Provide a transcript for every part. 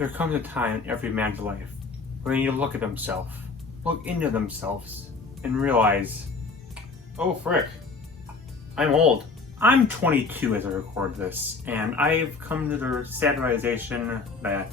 There comes a time in every man's life where they need to look at themselves, look into themselves, and realize, oh frick, I'm old. I'm 22 as I record this, and I've come to the sad realization that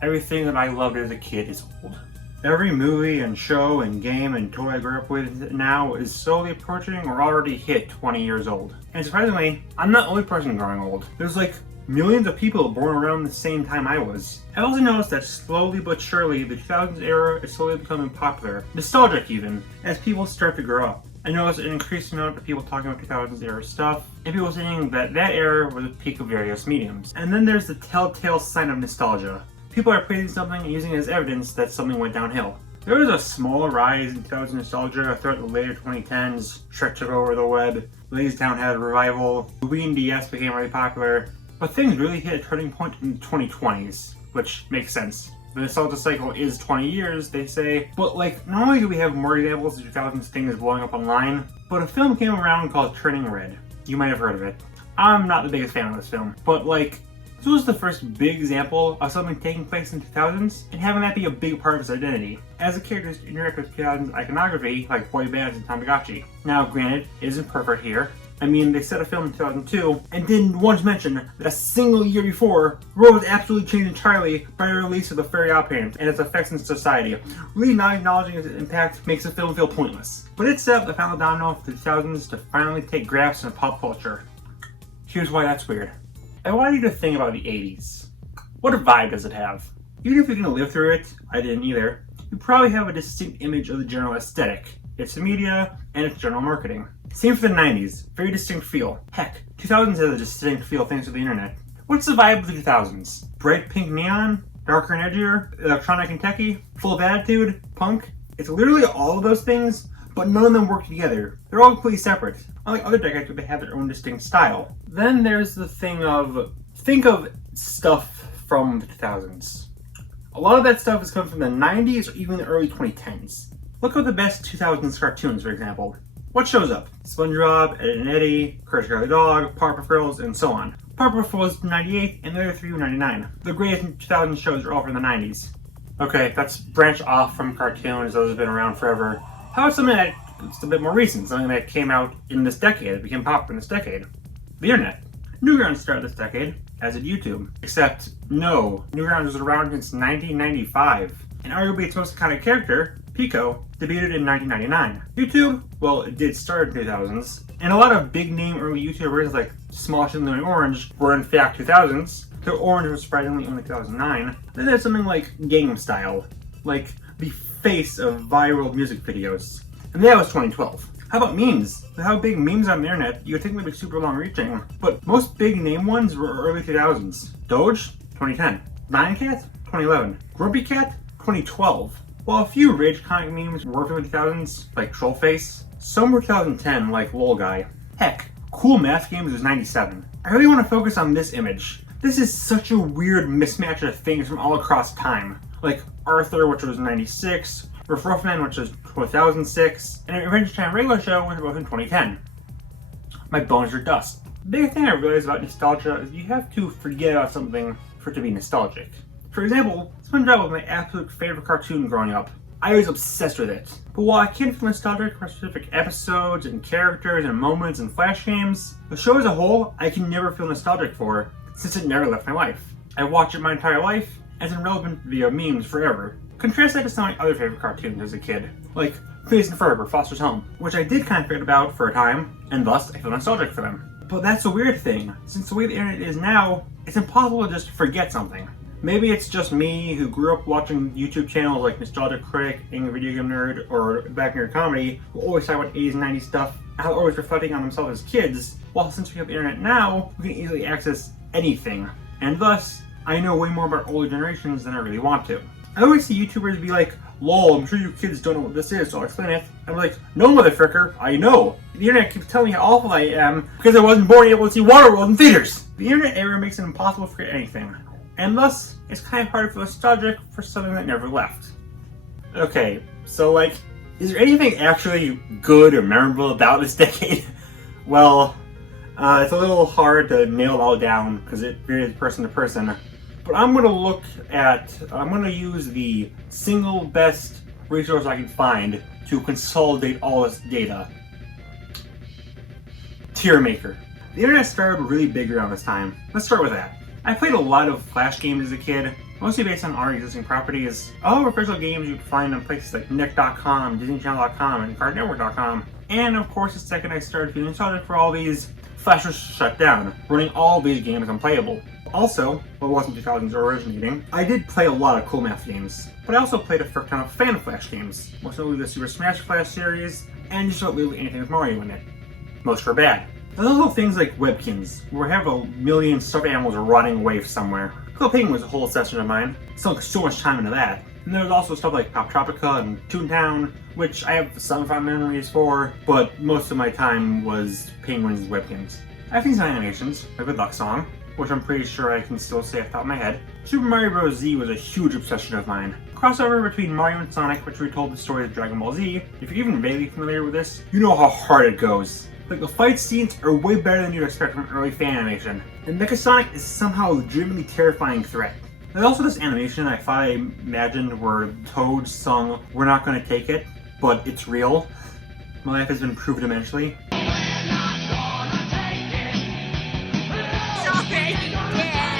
everything that I loved as a kid is old. Every movie and show and game and toy I grew up with now is slowly approaching or already hit 20 years old. And surprisingly, I'm not the only person growing old. There's like millions of people born around the same time I was. I've also noticed that slowly but surely the 2000s era is slowly becoming popular, nostalgic even, as people start to grow up. I noticed an increasing amount of people talking about 2000s era stuff, and people saying that that era was the peak of various mediums. And then there's the telltale sign of nostalgia. People are praising something and using it as evidence that something went downhill. There was a small rise in 2000s nostalgia throughout the later 2010s. Shrek took over the web, Town had a revival, the Wii and DS became really popular, but things really hit a turning point in the 2020s, which makes sense. The nostalgia cycle is 20 years, they say, but like, not only do we have more examples of 2000s things blowing up online, but a film came around called Turning Red. You might have heard of it. I'm not the biggest fan of this film, but like, this was the first big example of something taking place in the 2000s and having that be a big part of its identity, as the characters interact with 2000s iconography like boy bands and Tamagotchi. Now, granted, it isn't perfect here. I mean, they set a film in 2002 and didn't once mention that a single year before, the world was absolutely changed entirely by the release of the Fairy Odd Parents and its effects in society. Really not acknowledging its impact makes the film feel pointless. But it set up the final domino for the 2000s to finally take grasp in pop culture. Here's why that's weird. I want you to think about the 80s. What vibe does it have? Even if you're gonna live through it, I didn't either, you probably have a distinct image of the general aesthetic, its media, and its general marketing. Same for the 90s, very distinct feel. Heck, 2000s has a distinct feel thanks to the internet. What's the vibe of the 2000s? Bright pink neon? Darker and edgier? Electronic and techy? Full of attitude? Punk? It's literally all of those things, but none of them work together. They're all completely separate. Unlike other decades where they have their own distinct style. Then there's the thing of, think of stuff from the 2000s. A lot of that stuff is coming from the 90s or even the early 2010s. Look at the best 2000s cartoons, for example. What shows up? SpongeBob, Ed and Eddie, Courage the Cowardly Dog, Powerpuff Girls, and so on. Powerpuff was from 98 and the other three were 99. The greatest 2000s shows are all from the 90s. Okay, that's branched off from cartoons, those have bbeen around forever. How about something that's a bit more recent, something that came out in this decade, that became popular in this decade? The internet. Newgrounds started this decade, as did YouTube. Except, no, Newgrounds was around since 1995. And arguably its most iconic character, Pico, debuted in 1999. YouTube, well, it did start in the 2000s, and a lot of big name early YouTubers like Smosh and Living Orange were in fact 2000s, though Orange was surprisingly only 2009. Then there's something like Gangnam Style, like the face of viral music videos. And that was 2012. How about memes? With how big memes on the internet, you would think they'd be super long reaching, but most big name ones were early 2000s. Doge, 2010. Nine Cat, 2011. Grumpy Cat, 2012. While a few rage comic memes were from the 2000s, like Trollface, some were 2010, like Lol Guy. Heck, Cool Math Games was 97. I really want to focus on this image. This is such a weird mismatch of things from all across time. Like Arthur, which was 96, Riff Ruffman, which was 2006, and Adventure Time regular show, which was both in 2010. My bones are dust. The biggest thing I realized about nostalgia is you have to forget about something for it to be nostalgic. For example, SpongeBob was my absolute favorite cartoon growing up. I was obsessed with it. But while I can't feel nostalgic for specific episodes and characters and moments and flash games, the show as a whole I can never feel nostalgic for, since it never left my life. I've watched it my entire life, and it's been relevant via memes forever. Contrast that to some of my other favorite cartoons as a kid, like Phineas and Ferb or Foster's Home, which I did kind of forget about for a time, and thus I feel nostalgic for them. But that's a weird thing, since the way the internet is now, it's impossible to just forget something. Maybe it's just me who grew up watching YouTube channels like Nostalgic Critic, Angry Video Game Nerd, or Back Nerd Comedy, who always talk about 80s and 90s stuff, and how they're always reflecting on themselves as kids, while since we have the internet now, we can easily access anything. And thus, I know way more about older generations than I really want to. I always see YouTubers be like, lol, I'm sure you kids don't know what this is, so I'll explain it. I'm like, no motherfucker, I know. The internet keeps telling me how awful I am because I wasn't born able to see Waterworld in theaters. The internet era makes it impossible to forget anything. And thus, it's kind of hard to feel nostalgic for something that never left. Okay, so like, is there anything actually good or memorable about this decade? Well, it's a little hard to nail it all down because it varies person to person. But I'm gonna use the single best resource I can find to consolidate all this data. Tier Maker. The internet started really big around this time. Let's start with that. I played a lot of Flash games as a kid, mostly based on already existing properties. All official games you can find on places like Nick.com, DisneyChannel.com, and CartoonNetwork.com. And of course, the second I started feeling nostalgic for all these, Flash was shut down, running all these games unplayable. Also, while watching 2000's originating, I did play a lot of cool math games, but I also played a frick ton of fan Flash games, most notably the Super Smash Flash series, and just about literally anything with Mario in it. Most were bad. There's also things like Webkins, where I have a million stuffed animals rotting away somewhere. Club Penguin was a whole session of mine. Sunk so much time into that. And there's also stuff like Pop Tropica and Toontown, which I have some fond memories for, but most of my time was Penguin's Webkins. I've seen some animations, like the Duck Song, which I'm pretty sure I can still say off the top of my head. Super Mario Bros. Z was a huge obsession of mine. Crossover between Mario and Sonic, which retold the story of Dragon Ball Z. If you're even vaguely familiar with this, you know how hard it goes. Like, the fight scenes are way better than you'd expect from early fan animation. And Mecha Sonic is somehow a legitimately terrifying threat. There's also this animation I thought I imagined where Toad sung "We're Not Gonna Take It," but it's real. My life has been proved eventually.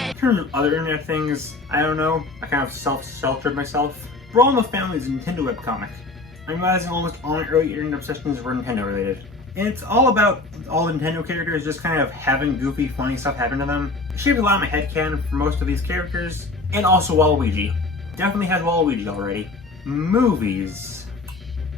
In terms of other internet things, I don't know, I kind of self-sheltered myself. Brawl in the Family is a Nintendo webcomic. I'm realizing almost all my early internet obsessions were Nintendo related. And it's all about all the Nintendo characters just kind of having goofy, funny stuff happen to them. It shaped a lot of my headcanon for most of these characters, and also Waluigi. Definitely has Waluigi already. Movies.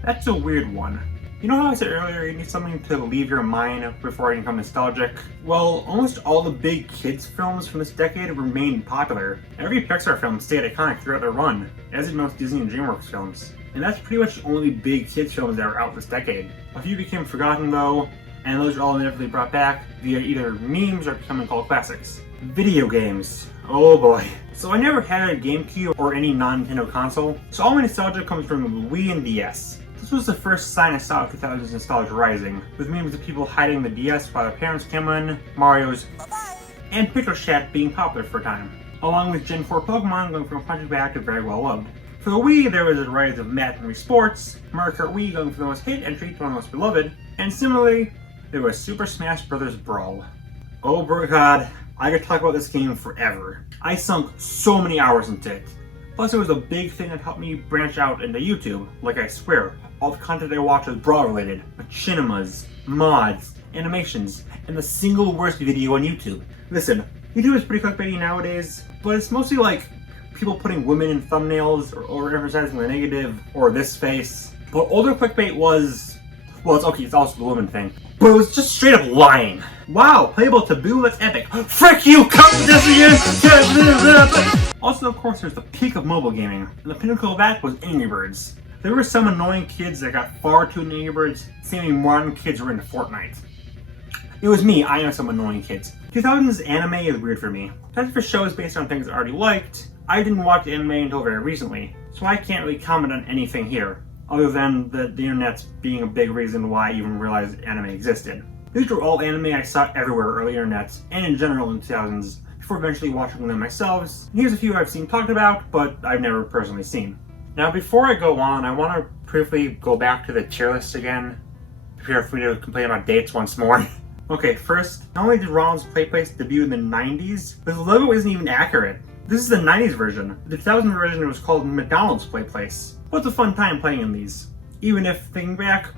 That's a weird one. You know how I said earlier you need something to leave your mind before you become nostalgic? Well, almost all the big kids films from this decade remained popular. Every Pixar film stayed iconic throughout their run, as did most Disney and DreamWorks films. And that's pretty much the only big kids films that were out this decade. A few became forgotten though, and those are all inevitably brought back via either memes or becoming cult classics. Video games. Oh boy. So I never had a GameCube or any non-Nintendo console, so all my nostalgia comes from the Wii and DS. This was the first sign I saw of 2000's nostalgia rising, with memes of people hiding the DS while their parents came in, Mario's, and Picture Chat being popular for a time, along with Gen 4 Pokemon going from a punch bag to very well loved. For the Wii, there was a rise of Matt Henry Sports, Mario Kart Wii going from the most hated entry to one of the most beloved, and similarly, there was Super Smash Bros. Brawl. Oh god, I could talk about this game forever. I sunk so many hours into it. Plus, it was a big thing that helped me branch out into YouTube, like I swear. All the content I watched was Brawl related, machinimas, mods, animations, and the single worst video on YouTube. Listen, YouTube is pretty clickbaity nowadays, but it's mostly like people putting women in thumbnails or overemphasizing the negative or this face. But older clickbait was, well, it's okay, it's also the woman thing, but it was just straight up lying. Wow, playable taboo, that's epic. Frick you, come to this again! Also, of course, there's the peak of mobile gaming, and the pinnacle of that was Angry Birds. There were some annoying kids that got far too into Angry Birds, seeming modern kids were into Fortnite. It was me, I know some annoying kids. 2000's anime is weird for me. That's for shows based on things I already liked. I didn't watch anime until very recently, so I can't really comment on anything here, other than the internet being a big reason why I even realized anime existed. These were all anime I saw everywhere early internet, and in general in the 2000s, before eventually watching them myself. And here's a few I've seen talked about, but I've never personally seen. Now before I go on, I want to briefly go back to the tier list again, if you're free to complain about dates once more. Okay, first, not only did Ronald's Play Place debut in the 90s, but the logo isn't even accurate. This is the 90s version. The 2000 version was called McDonald's Play Place. What's a fun time playing in these? Even if, thinking back,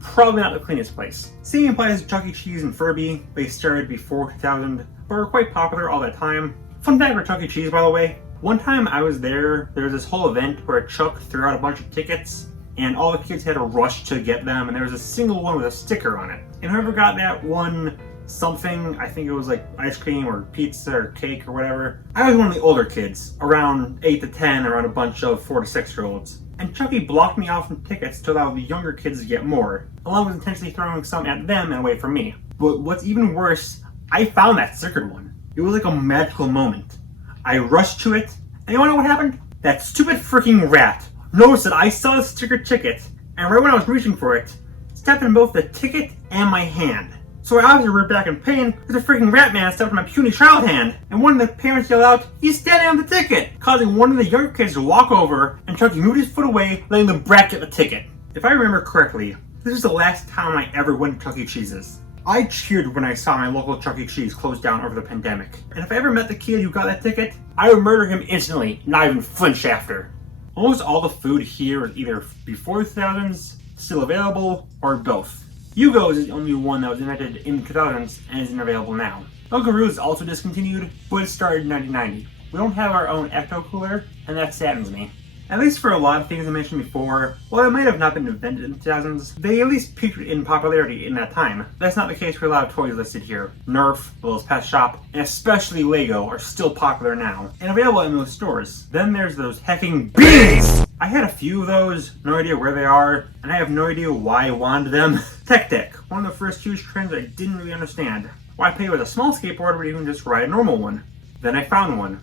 probably not the cleanest place. Same applies to Chuck E. Cheese and Furby. They started before 2000, but were quite popular all that time. Fun fact for Chuck E. Cheese, by the way. One time I was there was this whole event where Chuck threw out a bunch of tickets, and all the kids had to rush to get them, and there was a single one with a sticker on it. And whoever got that won something, I think it was like ice cream or pizza or cake or whatever. I was one of the older kids, around 8 to 10, around a bunch of 4 to 6-year-olds. And Chucky blocked me off from tickets to allow the younger kids to get more, along with intentionally throwing some at them and away from me. But what's even worse, I found that stickered one. It was like a magical moment. I rushed to it, and you wanna know what happened? That stupid freaking rat noticed that I saw the stickered ticket, and right when I was reaching for it, stepped in both the ticket and my hand. So I obviously ripped back in pain because a freaking rat man stepped on my puny child hand, and one of the parents yelled out, "He's standing on the ticket!" causing one of the younger kids to walk over, and Chucky moved his foot away, letting the brat get the ticket. If I remember correctly, this was the last time I ever went to Chuck E. Cheese's. I cheered when I saw my local Chuck E. Cheese close down over the pandemic, and if I ever met the kid who got that ticket, I would murder him instantly, not even flinch after. Almost all the food here is either before the 2000s, still available, or both. Yugo's is the only one that was invented in the 2000s and isn't available now. Dunkaroo is also discontinued, but it started in 1990. We don't have our own Ecto Cooler, and that saddens me. At least for a lot of things I mentioned before, while they might have not been invented in the 2000s, they at least peaked in popularity in that time. That's not the case for a lot of toys listed here. Nerf, Will's Pet Shop, and especially Lego are still popular now, and available in those stores. Then there's those hecking bees! I had a few of those, no idea where they are, and I have no idea why I wanted them. Tech Deck, one of the first huge trends I didn't really understand. Why play with a small skateboard when you can just ride a normal one? Then I found one,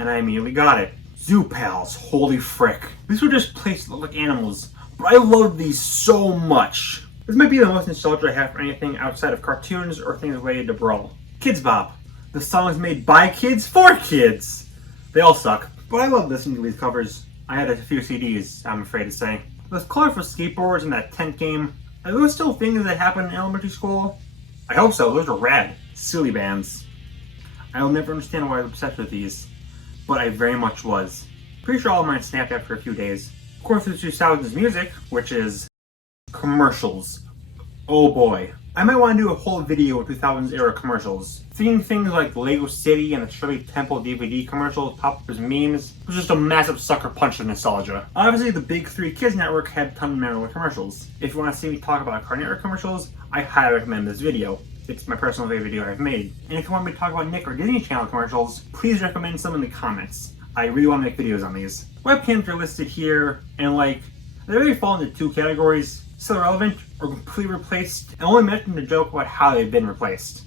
and I immediately got it. Zoo Pals, holy frick. These were just placed to look like animals, but I love these so much. This might be the most nostalgia I have for anything outside of cartoons or things related to Brawl. Kids Bop, the songs made by kids for kids. They all suck, but I love listening to these covers. I had a few CDs, I'm afraid to say. Those colorful skateboards in that tent game, are those still things that happen in elementary school? I hope so, those are rad. Silly bands. I'll never understand why I was obsessed with these, but I very much was. Pretty sure all of mine snapped after a few days. Of course, there's 2000's music, which is commercials. Oh boy. I might want to do a whole video of 2000s era commercials. Seeing things like Lego City and the Shirley Temple DVD commercial pop up as memes was just a massive sucker punch to nostalgia. Obviously, the Big 3 Kids Network had tons of memorable commercials. If you want to see me talk about Cartoon Network commercials, I highly recommend this video. It's my personal favorite video I've made. And if you want me to talk about Nick or Disney Channel commercials, please recommend some in the comments. I really want to make videos on these. Webcams are listed here, and they really fall into two categories: still relevant or completely replaced, and only mention to joke about how they've been replaced.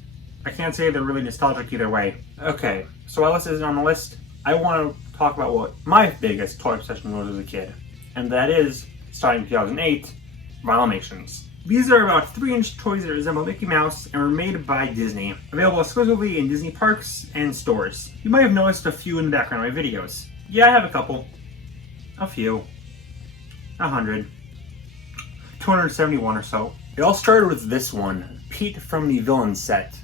I can't say they're really nostalgic either way. Okay, so while this isn't on the list, I want to talk about what my biggest toy obsession was as a kid, and that is, starting in 2008, Vinylimations. These are about 3-inch toys that resemble Mickey Mouse and were made by Disney, available exclusively in Disney parks and stores. You might have noticed a few in the background of my videos. Yeah, I have a couple. A few. 100. 271 or so. It all started with this one, Pete from the 2000's set.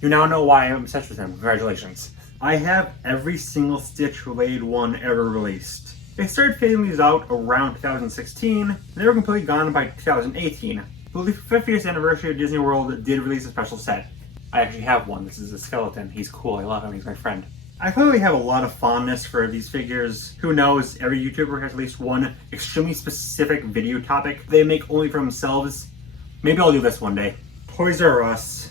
You now know why I'm obsessed with him. Congratulations. I have every single Stitch related one ever released. They started phasing these out around 2016, and they were completely gone by 2018. But the 50th anniversary of Disney World did release a special set. I actually have one. This is a skeleton. He's cool. I love him. He's my friend. I clearly have a lot of fondness for these figures. Who knows, every YouTuber has at least one extremely specific video topic they make only for themselves. Maybe I'll do this one day. Toys R Us.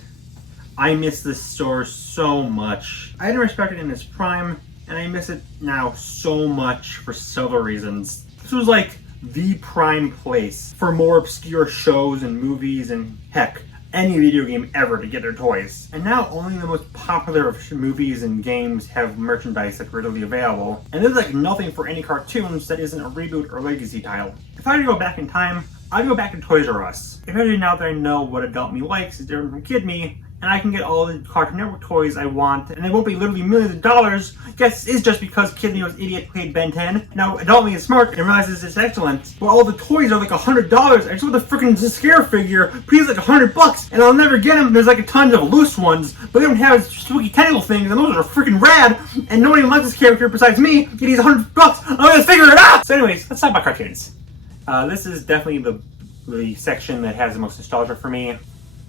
I miss this store so much. I didn't respect it in its prime, and I miss it now so much for several reasons. This was like the prime place for more obscure shows and movies and heck, any video game ever to get their toys. And now only the most popular of movies and games have merchandise that's readily available. And there's like nothing for any cartoons that isn't a reboot or legacy title. If I had to go back in time, I'd go back to Toys R Us. Especially now that I know what adult me likes is different from kid me, and I can get all the Cartoon Network toys I want, and they won't be literally millions of dollars. Guess it's just because Kid Me was idiot played Ben 10. Now adult me is smart and realizes it's excellent. But all the toys are like $100. I just want the freaking Scare figure, please, like $100, and I'll never get them. There's like a ton of loose ones, but they don't have spooky tentacle things, and those are freaking rad. And nobody likes this character besides me. It needs $100. I'm gonna figure it out. So, anyways, let's talk about cartoons. This is definitely the section that has the most nostalgia for me.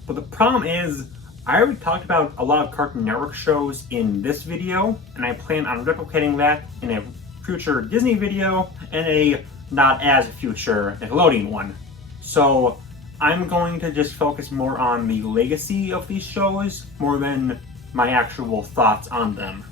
But the problem is, I already talked about a lot of Cartoon Network shows in this video, and I plan on replicating that in a future Disney video and a not as future Nickelodeon one. So I'm going to just focus more on the legacy of these shows more than my actual thoughts on them.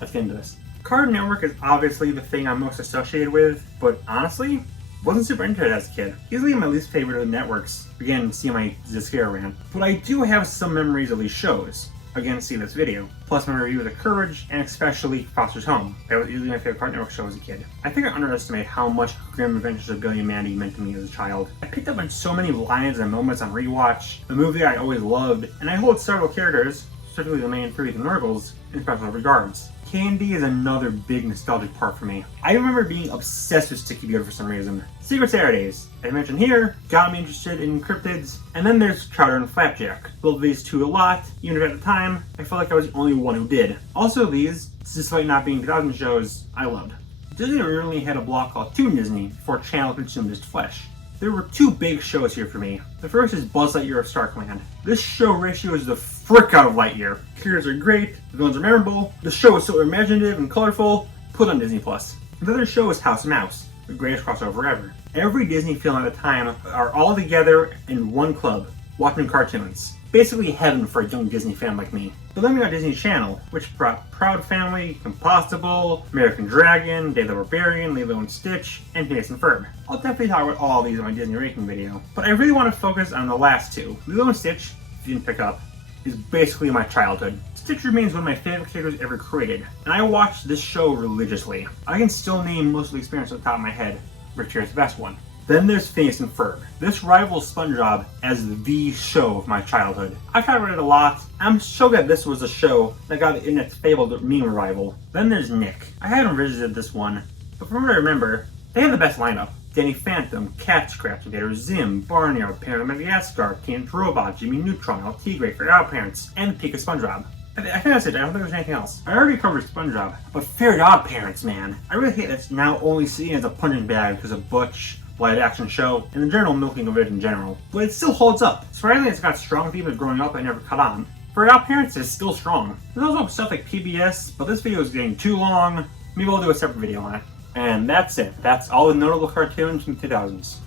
Let's get into this. Cartoon Network is obviously the thing I'm most associated with, but honestly, wasn't super into it as a kid. Easily my least favorite of the networks. Again, see my Zscare rant. But I do have some memories of these shows. again see this video, plus my review of The Courage, and especially Foster's Home. That was easily my favorite Cartoon Network show as a kid. I think I underestimated how much Grim Adventures of Billy and Mandy meant to me as a child. I picked up on so many lines and moments on rewatch, the movie I always loved, and I hold several characters, specifically the main three, the Nurgles, in special regards. Candy is another big nostalgic part for me. I remember being obsessed with Sticky Beard for some reason. Secret Saturdays, as mentioned here, got me interested in cryptids, and then there's Chowder and Flapjack. Love these two a lot, even if at the time, I felt like I was the only one who did. Also these, despite not being 2000 shows, I loved. Disney originally had a block called Toon Disney before Channel consumed its flesh. There were two big shows here for me. The first is Buzz Lightyear of StarClan. This show ratios the frick out of Lightyear. Characters are great, the villains are memorable, the show is so imaginative and colorful, put on Disney+. The other show is House of Mouse, the greatest crossover ever. Every Disney film at the time are all together in one club, watching cartoons. Basically heaven for a young Disney fan like me. But then we got Disney Channel, which brought Proud Family, Compostable, American Dragon, Dave the Barbarian, Lilo and Stitch, and Phineas and Ferb. I'll definitely talk about all these in my Disney ranking video, but I really want to focus on the last two. Lilo and Stitch, if you didn't pick up, is basically my childhood. Stitch remains one of my favorite characters ever created, and I watched this show religiously. I can still name most of the experience off the top of my head, which is the best one. Then there's Phineas and Ferb. This rivals SpongeBob as the show of my childhood. I've talked about it a lot. I'm so glad this was a show that got the internet's fabled meme revival. Then there's Nick. I haven't visited this one, but from what I remember, they have the best lineup. Danny Phantom, Cat Scratch, Gator Zim, Barnyard, Pam Madagascar, Teenage Robot, Jimmy Neutron, El Tigre, Fairy Odd Parents, and the Peak of SpongeBob. I think that's it. I don't think there's anything else. I already covered SpongeBob, but Fairy Odd Parents, man. I really hate that it's now only seen as a punching bag because of Butch, live action show, and the general milking of it in general. But it still holds up. Surprisingly, it's got strong themes of growing up I never caught on. Fairy Odd Parents is still strong. There's also stuff like PBS, but this video is getting too long. Maybe I'll do a separate video on it. And that's it. That's all the notable cartoons from the 2000s.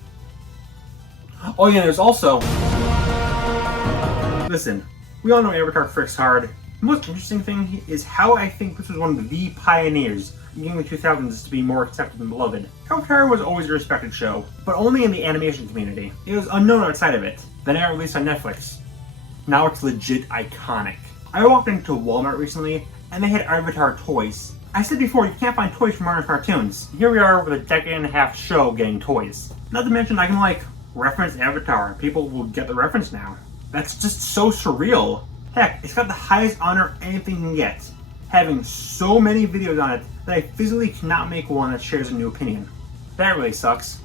Oh yeah, there's also... Listen, we all know Avatar fricks hard. The most interesting thing is how I think this was one of the pioneers in getting the 2000s to be more accepted and beloved. Avatar was always a respected show, but only in the animation community. It was unknown outside of it. Then it got released on Netflix. Now it's legit iconic. I walked into Walmart recently, and they had Avatar toys. I said before, you can't find toys from modern cartoons. Here we are with a decade and a half show getting toys. Not to mention I can reference Avatar, and people will get the reference now. That's just so surreal. Heck, it's got the highest honor anything can get, having so many videos on it that I physically cannot make one that shares a new opinion. That really sucks.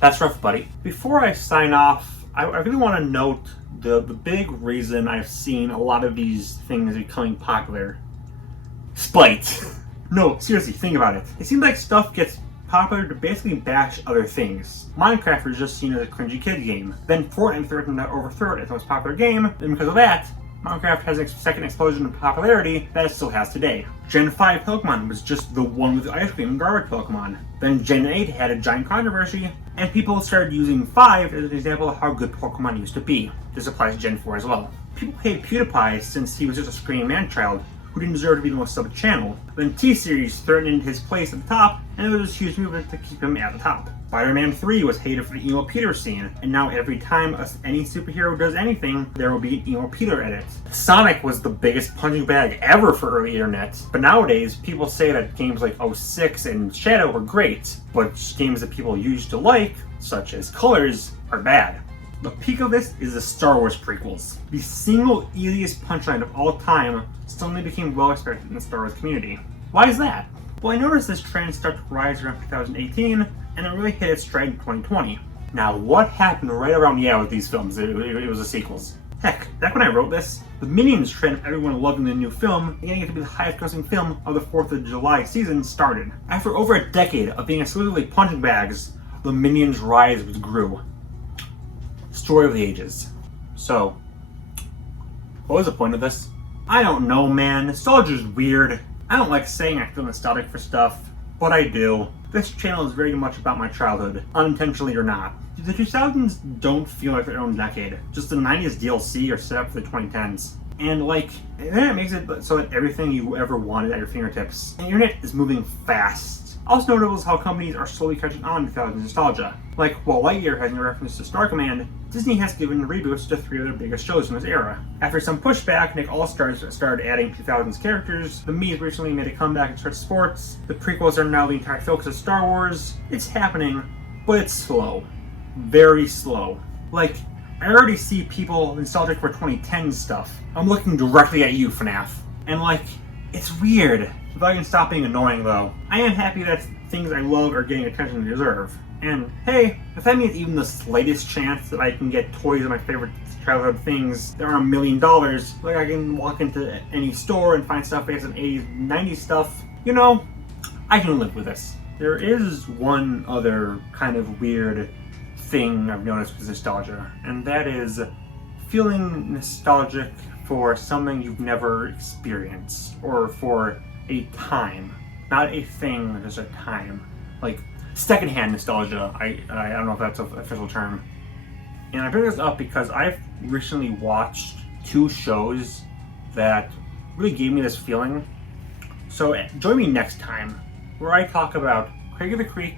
That's rough, buddy. Before I sign off, I really want to note the big reason I've seen a lot of these things becoming popular. Spite. No, seriously, think about it. It seems like stuff gets popular to basically bash other things. Minecraft was just seen as a cringy kid game. Then Fortnite threatened to overthrow it as the most popular game, and because of that, Minecraft has a second explosion in popularity that it still has today. Gen 5 Pokemon was just the one with the ice cream and garbage Pokemon. Then Gen 8 had a giant controversy, and people started using 5 as an example of how good Pokemon used to be. This applies to Gen 4 as well. People hate PewDiePie since he was just a screaming man-child who didn't deserve to be the most subbed channel. Then T-Series threatened his place at the top, and there was this huge movement to keep him at the top. Spider-Man 3 was hated for the Emo Peter scene, and now every time any superhero does anything, there will be an Emo Peter edit. Sonic was the biggest punching bag ever for early internet, but nowadays people say that games like 06 and Shadow were great, but games that people used to like, such as Colors, are bad. The peak of this is the Star Wars prequels. The single easiest punchline of all time suddenly became well respected in the Star Wars community. Why is that? Well, I noticed this trend start to rise around 2018, and it really hit its stride in 2020. Now, what happened right around with these films? It was the sequels. Heck, back when I wrote this, the Minions trend of everyone loving the new film and getting it to be the highest grossing film of the 4th of July season started. After over a decade of being exclusively punching bags, the Minions' rise grew. Story of the ages. So, what was the point of this? I don't know, man. Nostalgia's weird. I don't like saying I feel nostalgic for stuff, but I do. This channel is very much about my childhood, unintentionally or not. The 2000s don't feel like their own decade. Just the 90s DLC are set up for the 2010s. And like, the internet makes it so that everything you ever wanted at your fingertips. And the internet is moving fast. Also notable is how companies are slowly catching on to 2000s nostalgia. Like, while Lightyear has no reference to Star Command, Disney has given reboots to 3 of their biggest shows from this era. After some pushback, Nick All-Stars started adding 2000s characters, the Mii's recently made a comeback in Stretch Sports, the prequels are now the entire focus of Star Wars. It's happening, but it's slow. Very slow. Like, I already see people nostalgic for 2010 stuff. I'm looking directly at you, FNAF. And like, it's weird. If I can stop being annoying though, I am happy that things I love are getting attention they deserve. And hey, if that means even the slightest chance that I can get toys of my favorite childhood things that are $1 million, like I can walk into any store and find stuff based on 80s, 90s stuff, you know, I can live with this. There is one other kind of weird thing I've noticed with nostalgia, and that is feeling nostalgic for something you've never experienced, or for a time, not a thing, just a time. Like secondhand nostalgia. I don't know if that's an official term. And I bring this up because I've recently watched 2 shows that really gave me this feeling. So join me next time where I talk about Craig of the Creek,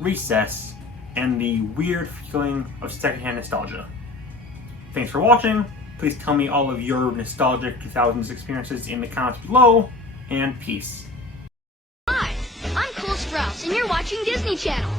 Recess, and the weird feeling of secondhand nostalgia. Thanks for watching. Please tell me all of your nostalgic 2000s experiences in the comments below, and peace. Hi, I'm Cole Strauss, and you're watching Disney Channel.